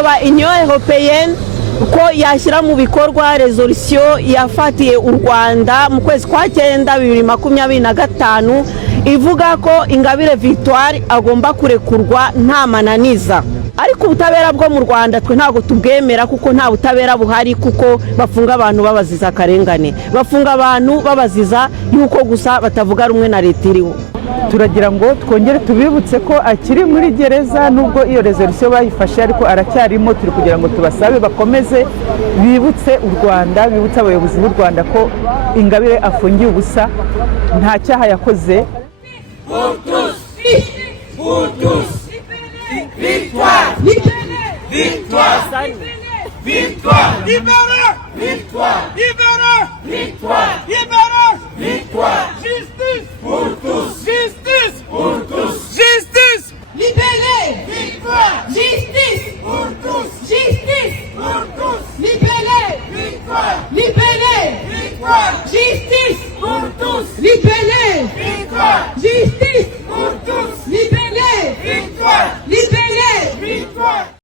turasaba Union Européenne ko yashyira mu bikorwa resolution yafatiye u Rwanda mu kwezi kwa 9 2025 ivuga ko Ingabire Victoire agomba kurekurwa nta mananiza. Ariko ubutabera bwo mu Rwanda twe ntago tubwemera kuko nta butabera buhari, kuko bafunga abantu babaziza akarengane, bafunga abantu babaziza yuko gusa batavuga rumwe na leta iriho. Turagira ngo twongere tubibutse ko akiri muri gereza, nubwo iyo resolution bayifashe ariko aracyarimo. Turi kugira ngo tubasabe bakomeze bibutse u Rwanda, bibutse abayobozi b'u Rwanda ko Ingabire afungiye ubusa, nta cyaha yakoze. Victoire! Victoire! Victoire! Libérez! Victoire! Libérez! Victoire! Libérez! Victoire! Justice pour tous! Justice pour tous! Justice! Libérez! Victoire! Justice pour tous! Justice pour tous! Libérez! Victoire! Libérez! Victoire! Justice pour tous! Libérez!